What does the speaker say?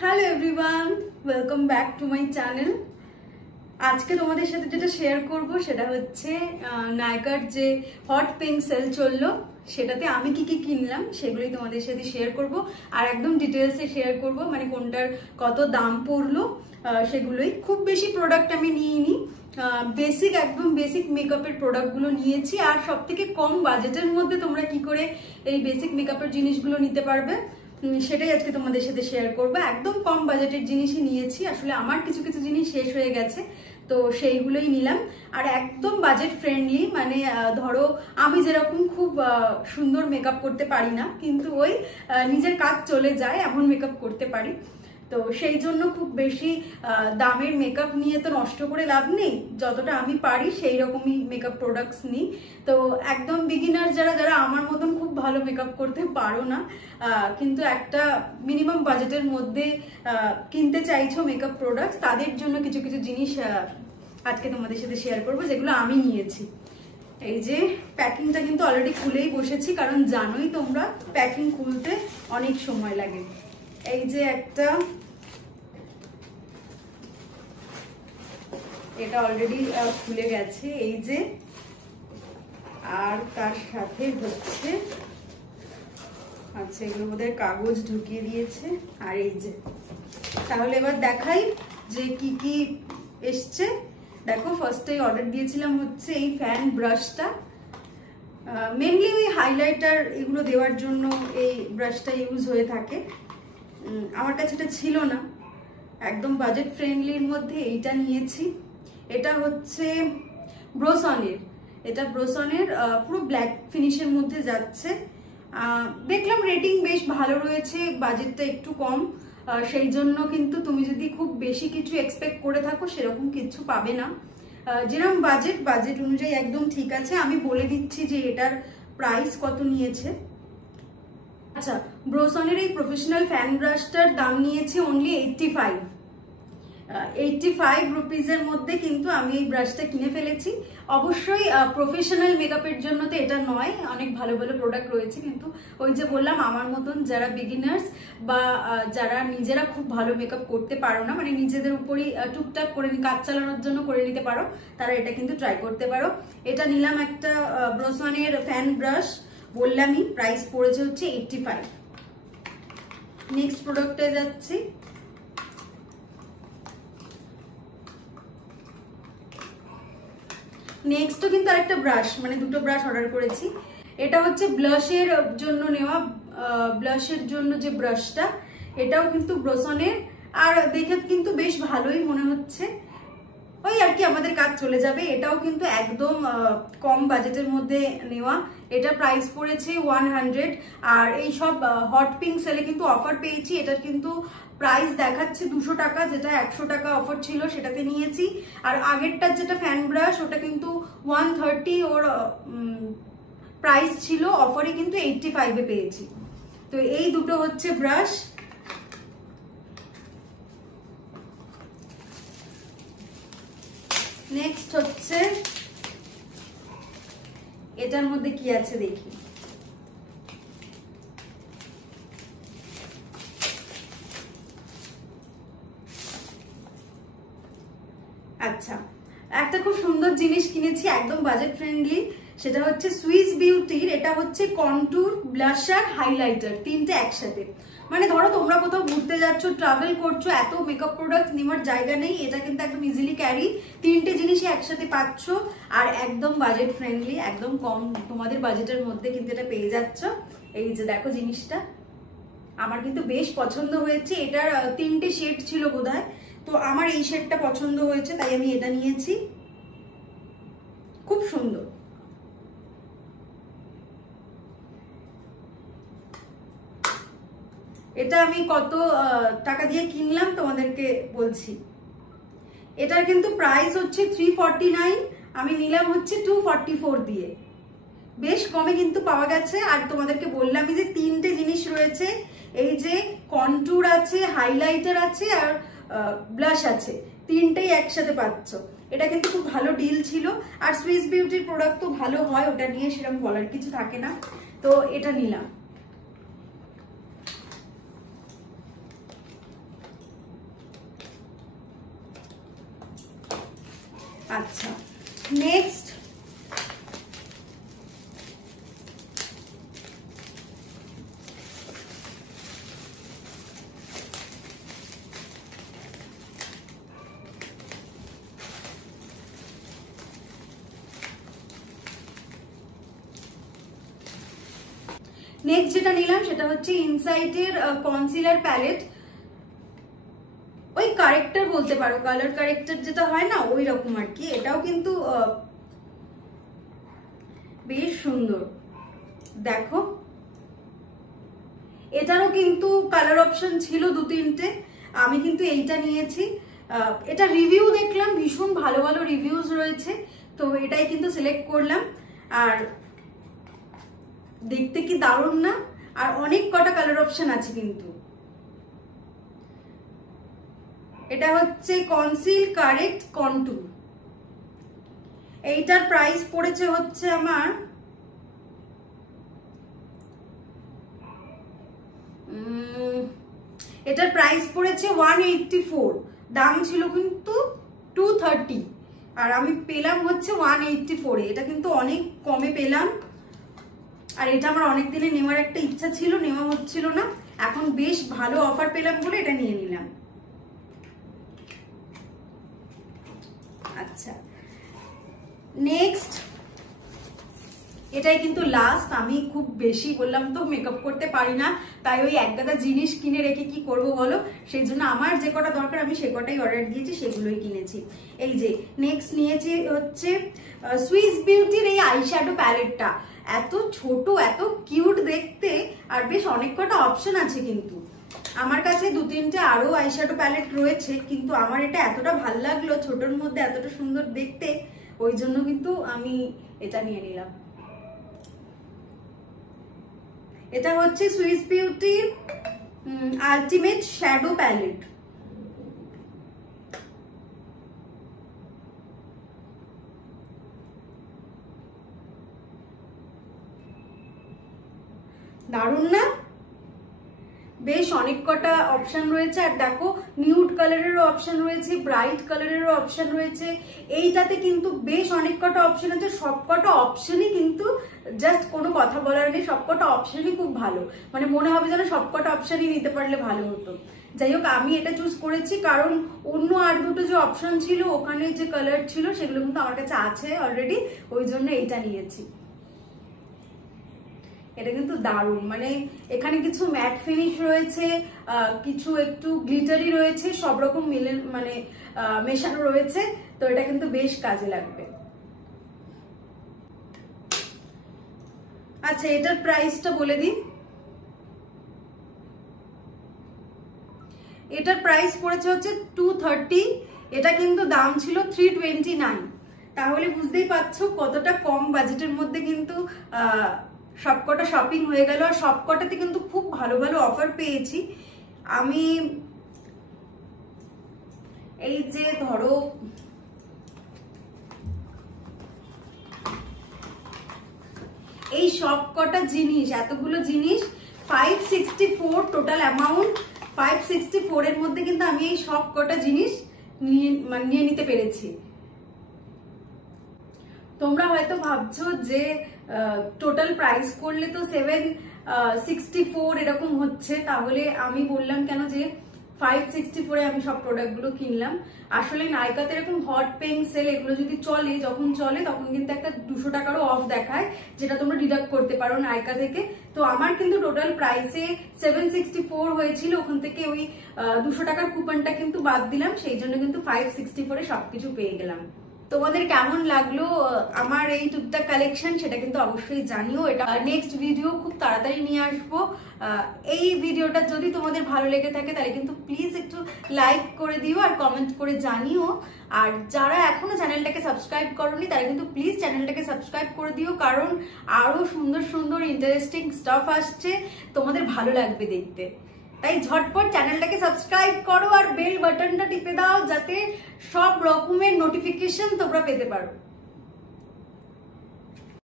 Hello everyone, welcome back to my channel. আজকে তোমাদের সাথে যেটা শেয়ার করব সেটা হচ্ছে নাইকার যে হট পিঙ্ক সেল চললো সেটাতে আমি কি কি কিনলাম সেগুলোই তোমাদের সাথে শেয়ার করব। আর একদম ডিটেলসে শেয়ার করব, মানে কোনটার কত দাম পড়লো সেগুলোই। খুব বেশি প্রোডাক্ট আমি নিইনি, একদম বেসিক মেকআপের প্রোডাক্টগুলো নিয়েছি। আর সব থেকে কম বাজেটের মধ্যে তোমরা কি করে এই বেসিক মেকআপের জিনিসগুলো নিতে পারবে সেটাই আজকে তোমাদের সাথে শেয়ার করবো। একদম কম বাজেটের জিনিসই নিয়েছি, আসলে আমার কিছু কিছু জিনিস শেষ হয়ে গেছে তো সেইগুলোই নিলাম। আর একদম বাজেট ফ্রেন্ডলি, মানে ধরো আমি যেরকম খুব সুন্দর মেকআপ করতে পারি না, কিন্তু ওই নিজের কাজ চলে যায় এমন মেকআপ করতে পারি। তো সেই জন্য খুব বেশি দামের মেকআপ নিয়ে তো নষ্ট করে লাভ নেই, যতটা আমি পারি সেই রকমই মেকআপ প্রোডাক্টস নিই। তো একদম বিগিনার যারা যারা আমার মতন খুব ভালো মেকআপ করতে পারো না, কিন্তু একটা মিনিমাম বাজেটের মধ্যে কিনতে চাইছো মেকআপ প্রোডাক্টস, তাদের জন্য কিছু কিছু জিনিস আজকে তোমাদের সাথে শেয়ার করবো যেগুলো আমি নিয়েছি। এই যে প্যাকিংটা কিন্তু অলরেডি খুলেই বসেছি, কারণ জানোই তোমরা প্যাকিং খুলতে অনেক সময় লাগে। এই যে একটা, এটা অলরেডি খুলে গেছে এই যে, আর তার সাথে হচ্ছে আচ্ছা এগুলোর মধ্যে কাগজ ঢুকিয়ে দিয়েছে। আর এই যে, তাহলে এবার দেখাই যে কি কি এসছে। দেখো ফার্স্টেই অর্ডার দিয়েছিলাম হচ্ছে এই ফ্যান ব্রাশটা, মেনলি ওই হাইলাইটার এগুলো দেওয়ার জন্য এই ব্রাশটা ইউজ হয়ে থাকে। আমার কাছে এটা ছিল না, একদম বাজেট ফ্রেন্ডলির মধ্যে এইটা নিয়েছি। এটা হচ্ছে ব্রোসনের, এটা ব্রোসনের পুরো ব্ল্যাক ফিনিশের মধ্যে যাচ্ছে। দেখলাম রেটিং বেশ ভালো রয়েছে, বাজেটটা একটু কম, সেই জন্য কিন্তু তুমি যদি খুব বেশি কিছু এক্সপেক্ট করে থাকো সেরকম কিছু পাবে না। যেরকম বাজেট অনুযায়ী একদম ঠিক আছে। আমি বলে দিচ্ছি যে এটার প্রাইস কত নিয়েছে। আচ্ছা, ব্রোসনের এই প্রফেশনাল ফ্যান ব্রাশটার দাম নিয়েছে অনলি 85 রুপিজের মধ্যে কিন্তু আমি এই ব্রাশটা কিনে ফেলেছি। অবশ্যই প্রফেশনাল মেকআপের জন্য তো এটা নয়, অনেক ভালো ভালো প্রোডাক্ট রয়েছে, কিন্তু ওই যে বললাম আমার মতন যারা বিগিনার্স বা যারা নিজেরা খুব ভালো মেকআপ করতে পারো না, মানে নিজেদের উপরই টুকটাক করে কাজ চালানোর জন্য করে নিতে পারো, তারা এটা কিন্তু ট্রাই করতে পারো। এটা নিলাম একটা ব্রোসনের ফ্যান ব্রাশ, বললামই প্রাইস পড়েছে হচ্ছে 85। নেক্সট প্রোডাক্টে যাচ্ছি। নেক্সটও কিন্তু আরেকটা ব্রাশ, মানে দুটো ব্রাশ অর্ডার করেছি। এটা হচ্ছে ব্লাশের জন্য নেওয়া, ব্লাশের জন্য যে ব্রাশটা, এটাও কিন্তু ব্রোসনের, আর দেখে কিন্তু বেশ ভালোই মনে হচ্ছে। ওই আর কি আমাদের কাজ চলে যাবে। এটাও কিন্তু একদম কম বাজেটের মধ্যে নেওয়া, এটা প্রাইস পড়েছে 100। আর এই সব হট পিঙ্ক সেলে কিন্তু অফার পেয়েছি, এটার কিন্তু প্রাইস দেখাচ্ছে 200 টাকা, যেটা 100 টাকা অফার ছিল সেটাতে নিয়েছি। আর আগেরটার যেটা ফ্যান ব্রাশ ওটা কিন্তু 130 ওর প্রাইস ছিল, অফারে কিন্তু 85-এ পেয়েছি। তো এই দুটো হচ্ছে ব্রাশ। নেক্সট হচ্ছে এটার মধ্যে কি আছে দেখি। আচ্ছা, একটা খুব সুন্দর জিনিস কিনেছি, একদম বাজেট ফ্রেন্ডলি। সেটা হচ্ছে সুইস বিউটির, এটা হচ্ছে কন্টুর, ব্লাশার, হাইলাইটার, তিনটে একসাথে। মানে ধরো তোমরা কোথাও ঘুরতে যাচ্ছ, ট্রাভেল করছো, এত মেকআপ প্রোডাক্ট নেওয়ার জায়গা নেই, এটা কিন্তু একদম ইজিলি ক্যারি, তিনটে জিনিসই একসাথে পাচ্ছ। আর একদম বাজেট ফ্রেন্ডলি, একদম কম তোমাদের বাজেটের মধ্যে কিন্তু এটা পেয়ে যাচ্ছ। এই যে দেখো জিনিসটা, আমার কিন্তু বেশ পছন্দ হয়েছে। এটার তিনটে শেড ছিল বোধহয়, তো আমার এই শেডটা পছন্দ হয়েছে তাই আমি এটা নিয়েছি। খুব সুন্দর। এটা আমি কত টাকা দিয়ে কিনলাম তোমাদেরকে বলছি। এটার কিন্তু প্রাইস হচ্ছে 349, আমি নিলাম হচ্ছে 244 দিয়ে, বেশ কমে কিন্তু পাওয়া গেছে। আর তোমাদেরকে বললামই যে তিনটে জিনিস রয়েছে, এই যে কন্টুর আছে, হাইলাইটার আছে, আর ব্লাশ আছে, তিনটেই একসাথে পাচ্ছ। এটা কিন্তু খুব ভালো ডিল ছিল। আর সুইস বিউটির প্রোডাক্ট তো ভালো হয়, ওটা নিয়ে সেরকম বলার কিছু থাকে না, তো এটা নিলাম। আচ্ছা, নেক্সট যেটা নিলাম সেটা হচ্ছে ইনসাইটের কনসিলার প্যালেট। ওই কারেক্টার বলতে পারো, কালার কারেক্টার যেটা হয় না ওই রকম আর কি। এটাও কিন্তু বেশ সুন্দর, দেখো এটারও কিন্তু কালার অপশন ছিল 2-3টে, আমি কিন্তু এইটা নিয়েছি। এটা রিভিউ দেখলাম, ভীষণ ভালো ভালো রিভিউজ রয়েছে, তো এটাই কিন্তু সিলেক্ট করলাম। আর দেখতে কি দারুণ না, আর অনেক কটা কালার অপশন আছে কিন্তু। এটা হচ্ছে কনসিল কারেক্ট কন্টুর। এইটার প্রাইস পড়েছে হচ্ছে আমার এটার প্রাইস পড়েছে 184, দাম ছিল কিন্তু 230, আর আমি পেলাম হচ্ছে 184 এ। এটা কিন্তু অনেক কমে পেলাম, আর এটা আমার অনেক দিনে নেওয়ার একটা ইচ্ছা ছিল, নেওয়া হচ্ছিল না, এখন বেশ ভালো অফার পেলাম বলে এটা নিয়ে নিলাম। আচ্ছা, নেক্সট এটাই কিন্তু লাস্ট। আমি খুব বেশি বললাম তো মেকআপ করতে পারি না, তাই ওই এক গাদা জিনিস কিনে রেখে কি করব বলো, সেই জন্য আমার যে কটা দরকার আমি সে কটাই অর্ডার দিয়েছি, সেগুলোই কিনেছি। এই যে নেক্সট নিয়েছি হচ্ছে সুইস বিউটির এই আইশ্যাডো প্যালেটটা। এত ছোট, এত কিউট দেখতে, আর বেশ অনেক কটা অপশন আছে কিন্তু। আমার কাছে 2-3টে আরো আইশ্যাডো প্যালেট রয়েছে, কিন্তু আমার এটা এতটা ভালো লাগলো, ছোটর মধ্যে এতটা সুন্দর দেখতে, ওই জন্য কিন্তু আমি এটা নিয়ে নিলাম। এটা হচ্ছে সুইস বিউটির আলটিমেট শ্যাডো প্যালেট। দারুণ না, বেশ অনেক কটা অপশন রয়েছে। আর দেখো নিউড কালারেরও অপশন রয়েছে, ব্রাইট কালারেরও অপশন রয়েছে। এইটাতে কিন্তু বেশ অনেক কটা অপশন আছে, সব কটা অপশনই কিন্তু জাস্ট কোনো কথা বলার নেই, সব কটা অপশনই খুব ভালো, মানে মনে হবে যেন সব কটা অপশনই নিতে পারলে ভালো হতো। যাই হোক, আমি এটা চুজ করেছি কারণ অন্য আর দুটো যে অপশন ছিল ওখানে যে কালার ছিল সেগুলো কিন্তু আমার কাছে আছে অলরেডি, ওই জন্য এইটা নিয়েছি। এটা কিন্তু দারুণ, মানে এখানে কিছু ম্যাট ফিনিশ রয়েছে, কিছু একটু গ্লিটারি রয়েছে, সব রকম মিলে মানে মেশানো রয়েছে, তো এটা কিন্তু বেশ কাজে লাগবে। আচ্ছা, এটার প্রাইসটা বলে দিই। এটার প্রাইস পড়েছে হচ্ছে 230, এটা কিন্তু দাম ছিল 329। তাহলে বুঝতেই পারছো কতটা কম বাজেটের মধ্যে কিন্তু সবকটা শপিং হয়ে গেল, আর সবকটাতে কিন্তু খুব ভালো ভালো অফার পেয়েছি। আমি এই যে ধরো এই সবকটা জিনিস, এতগুলো জিনিস 564 টোটাল অ্যামাউন্ট, 564 এর মধ্যে কিন্তু আমি এই সবকটা জিনিস নিয়ে নিতে পেরেছি। তোমরা হয়তো ভাবছো যে টোটাল প্রাইস করলে তো 764 এরকম হচ্ছে, তাহলে আমি বললাম কেন যে 564 আমি সব প্রোডাক্টগুলো কিনলাম। আসলে নাইকাতে এরকম হট পেইং সেল এগুলো যদি চলে, যখন চলে তখন কিন্তু একটা 200 টাকারও অফ দেখায়, যেটা তোমরা ডিডাক্ট করতে পারো নাইকা থেকে। তো আমার কিন্তু টোটাল প্রাইসে 764 হয়েছিল, ওখান থেকে ওই 200 টাকার কুপনটা কিন্তু বাদ দিলাম, সেই জন্য কিন্তু 564 এ সবকিছু পেয়ে গেলাম। তোমাদের কেমন লাগলো আমার এই টুকটাক কালেকশন সেটা কিন্তু অবশ্যই জানিও। এটা নেক্সট ভিডিও খুব তাড়াতাড়ি নিয়ে আসবো। এই ভিডিওটা যদি তোমাদের ভালো লেগে থাকে তাহলে কিন্তু প্লিজ একটু লাইক করে দিও আর কমেন্ট করে জানিও। আর যারা এখনো চ্যানেলটাকে সাবস্ক্রাইব করোনি তারা কিন্তু প্লিজ চ্যানেলটাকে সাবস্ক্রাইব করে দিও, কারণ আরো সুন্দর সুন্দর ইন্টারেস্টিং স্টাফ আসছে, তোমাদের ভালো লাগবে দেখতে। তাই ঝটপট চ্যানেলটাকে সাবস্ক্রাইব করো আর বেল বাটনটা টিপে দাও, যাতে সব রকমের নোটিফিকেশন তোমরা পেতে পারো।